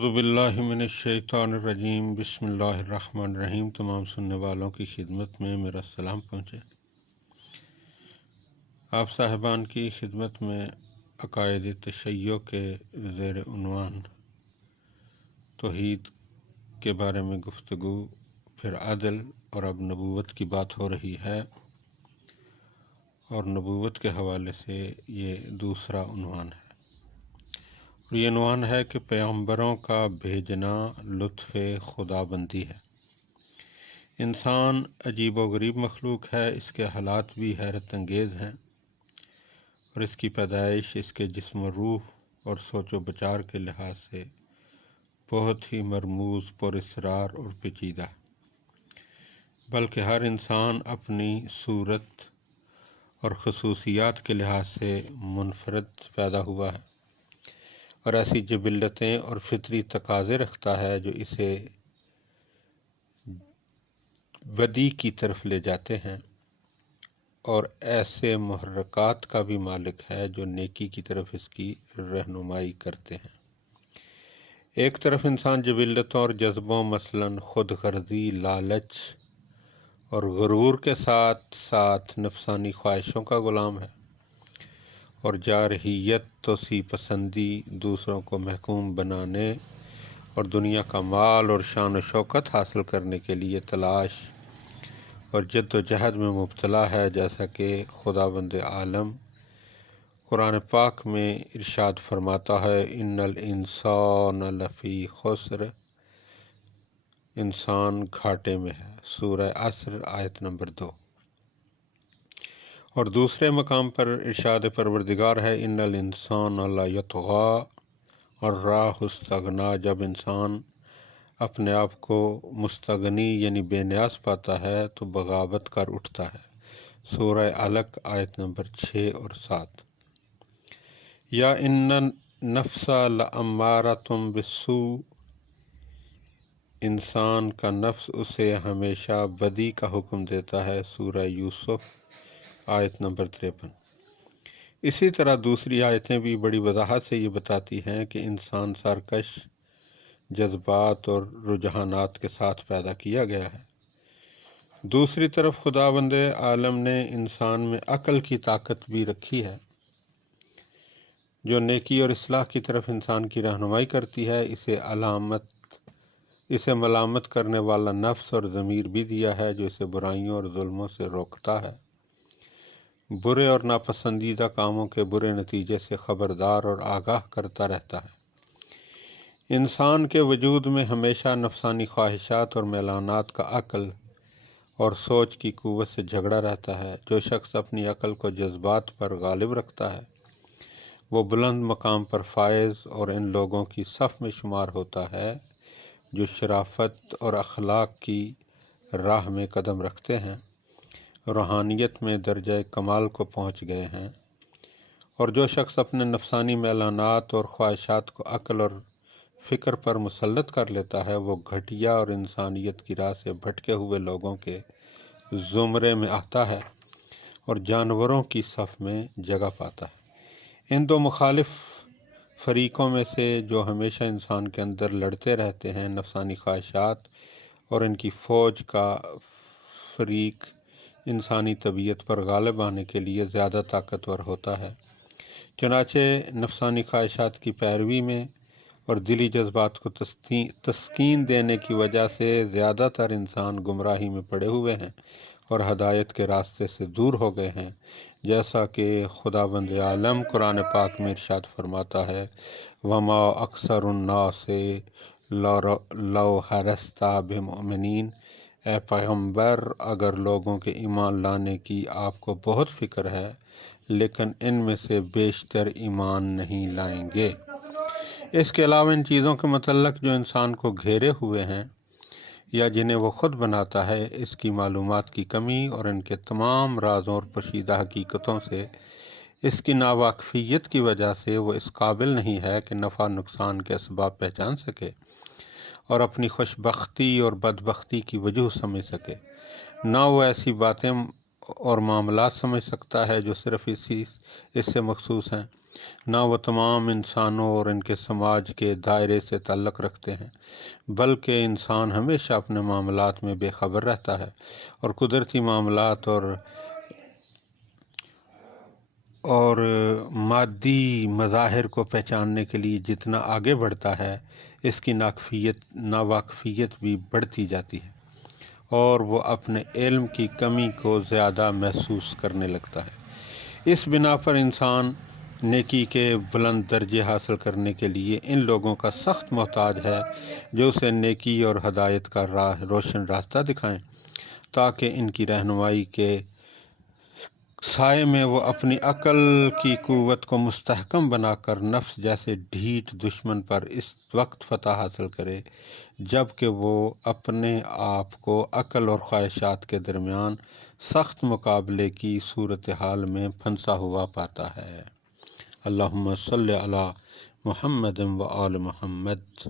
اعوذ باللہ من الشیطان الرجیم، بسم اللہ الرحمن الرحیم۔ تمام سننے والوں کی خدمت میں میرا سلام پہنچے۔ آپ صاحبان کی خدمت میں عقائد تشیع کے زیر عنوان توحید کے بارے میں گفتگو، پھر عدل اور اب نبوت کی بات ہو رہی ہے، اور نبوت کے حوالے سے یہ دوسرا عنوان ہے۔ اور یہ عنوان ہے کہ پیغمبروں کا بھیجنا لطف خدا بندی ہے۔ انسان عجیب و غریب مخلوق ہے، اس کے حالات بھی حیرت انگیز ہیں، اور اس کی پیدائش اس کے جسم و روح اور سوچ و بچار کے لحاظ سے بہت ہی مرموز، پر اسرار اور پیچیدہ ہے۔ بلکہ ہر انسان اپنی صورت اور خصوصیات کے لحاظ سے منفرد پیدا ہوا ہے، اور ایسی جبلتیں اور فطری تقاضے رکھتا ہے جو اسے بدی کی طرف لے جاتے ہیں، اور ایسے محرکات کا بھی مالک ہے جو نیکی کی طرف اس کی رہنمائی کرتے ہیں۔ ایک طرف انسان جبلتوں اور جذبوں، مثلاً خود غرضی، لالچ اور غرور کے ساتھ ساتھ نفسانی خواہشوں کا غلام ہے، اور جارحیت، توسیع پسندی، دوسروں کو محکوم بنانے اور دنیا کا مال اور شان و شوکت حاصل کرنے کے لیے تلاش اور جد و جہد میں مبتلا ہے، جیسا کہ خداوند عالم قرآن پاک میں ارشاد فرماتا ہے، ان الانسان لفی خسر، انسان گھاٹے میں ہے، سورہ عصر آیت نمبر 2۔ اور دوسرے مقام پر ارشاد پروردگار ہے، ان الانسان لیطغی ان رآہ استغنی، جب انسان اپنے آپ کو مستغنی یعنی بے نیاز پاتا ہے تو بغاوت کر اٹھتا ہے، سورہ علق آیت نمبر 6 اور 7۔ یا ان النفس لامارۃ بالسوء، انسان کا نفس اسے ہمیشہ بدی کا حکم دیتا ہے، سورہ یوسف آیت نمبر 53۔ اسی طرح دوسری آیتیں بھی بڑی وضاحت سے یہ بتاتی ہیں کہ انسان سرکش جذبات اور رجحانات کے ساتھ پیدا کیا گیا ہے۔ دوسری طرف خداوند عالم نے انسان میں عقل کی طاقت بھی رکھی ہے، جو نیکی اور اصلاح کی طرف انسان کی رہنمائی کرتی ہے۔ اسے ملامت کرنے والا نفس اور ضمیر بھی دیا ہے، جو اسے برائیوں اور ظلموں سے روکتا ہے، برے اور ناپسندیدہ کاموں کے برے نتیجے سے خبردار اور آگاہ کرتا رہتا ہے۔ انسان کے وجود میں ہمیشہ نفسانی خواہشات اور میلانات کا عقل اور سوچ کی قوت سے جھگڑا رہتا ہے۔ جو شخص اپنی عقل کو جذبات پر غالب رکھتا ہے، وہ بلند مقام پر فائز اور ان لوگوں کی صف میں شمار ہوتا ہے جو شرافت اور اخلاق کی راہ میں قدم رکھتے ہیں، روحانیت میں درجہ کمال کو پہنچ گئے ہیں۔ اور جو شخص اپنے نفسانی میلانات اور خواہشات کو عقل اور فکر پر مسلط کر لیتا ہے، وہ گھٹیا اور انسانیت کی راہ سے بھٹکے ہوئے لوگوں کے زمرے میں آتا ہے اور جانوروں کی صف میں جگہ پاتا ہے۔ ان دو مخالف فریقوں میں سے جو ہمیشہ انسان کے اندر لڑتے رہتے ہیں، نفسانی خواہشات اور ان کی فوج کا فریق انسانی طبیعت پر غالب آنے کے لیے زیادہ طاقتور ہوتا ہے۔ چنانچہ نفسانی خواہشات کی پیروی میں اور دلی جذبات کو تسکین دینے کی وجہ سے زیادہ تر انسان گمراہی میں پڑے ہوئے ہیں اور ہدایت کے راستے سے دور ہو گئے ہیں، جیسا کہ خداوند عالم قرآن پاک میں ارشاد فرماتا ہے، وما اکثر الناس لو حرصت بمؤمنین، اے پیغمبر، اگر لوگوں کے ایمان لانے کی آپ کو بہت فکر ہے، لیکن ان میں سے بیشتر ایمان نہیں لائیں گے۔ اس کے علاوہ ان چیزوں کے متعلق جو انسان کو گھیرے ہوئے ہیں یا جنہیں وہ خود بناتا ہے، اس کی معلومات کی کمی اور ان کے تمام رازوں اور پوشیدہ حقیقتوں سے اس کی ناواقفیت کی وجہ سے وہ اس قابل نہیں ہے کہ نفع نقصان کے اسباب پہچان سکے اور اپنی خوش بختی اور بدبختی کی وجوہ سمجھ سکے۔ نہ وہ ایسی باتیں اور معاملات سمجھ سکتا ہے جو صرف اس سے مخصوص ہیں، نہ وہ تمام انسانوں اور ان کے سماج کے دائرے سے تعلق رکھتے ہیں، بلکہ انسان ہمیشہ اپنے معاملات میں بے خبر رہتا ہے اور قدرتی معاملات اور مادی مظاہر کو پہچاننے کے لیے جتنا آگے بڑھتا ہے، اس کی ناواقفیت بھی بڑھتی جاتی ہے اور وہ اپنے علم کی کمی کو زیادہ محسوس کرنے لگتا ہے۔ اس بنا پر انسان نیکی کے بلند درجے حاصل کرنے کے لیے ان لوگوں کا سخت محتاج ہے جو اسے نیکی اور ہدایت کا روشن راستہ دکھائیں، تاکہ ان کی رہنمائی کے سائے میں وہ اپنی عقل کی قوت کو مستحکم بنا کر نفس جیسے ڈھیٹ دشمن پر اس وقت فتح حاصل کرے جب کہ وہ اپنے آپ کو عقل اور خواہشات کے درمیان سخت مقابلے کی صورتحال میں پھنسا ہوا پاتا ہے۔ اللہم صلی علی محمد و آل محمد۔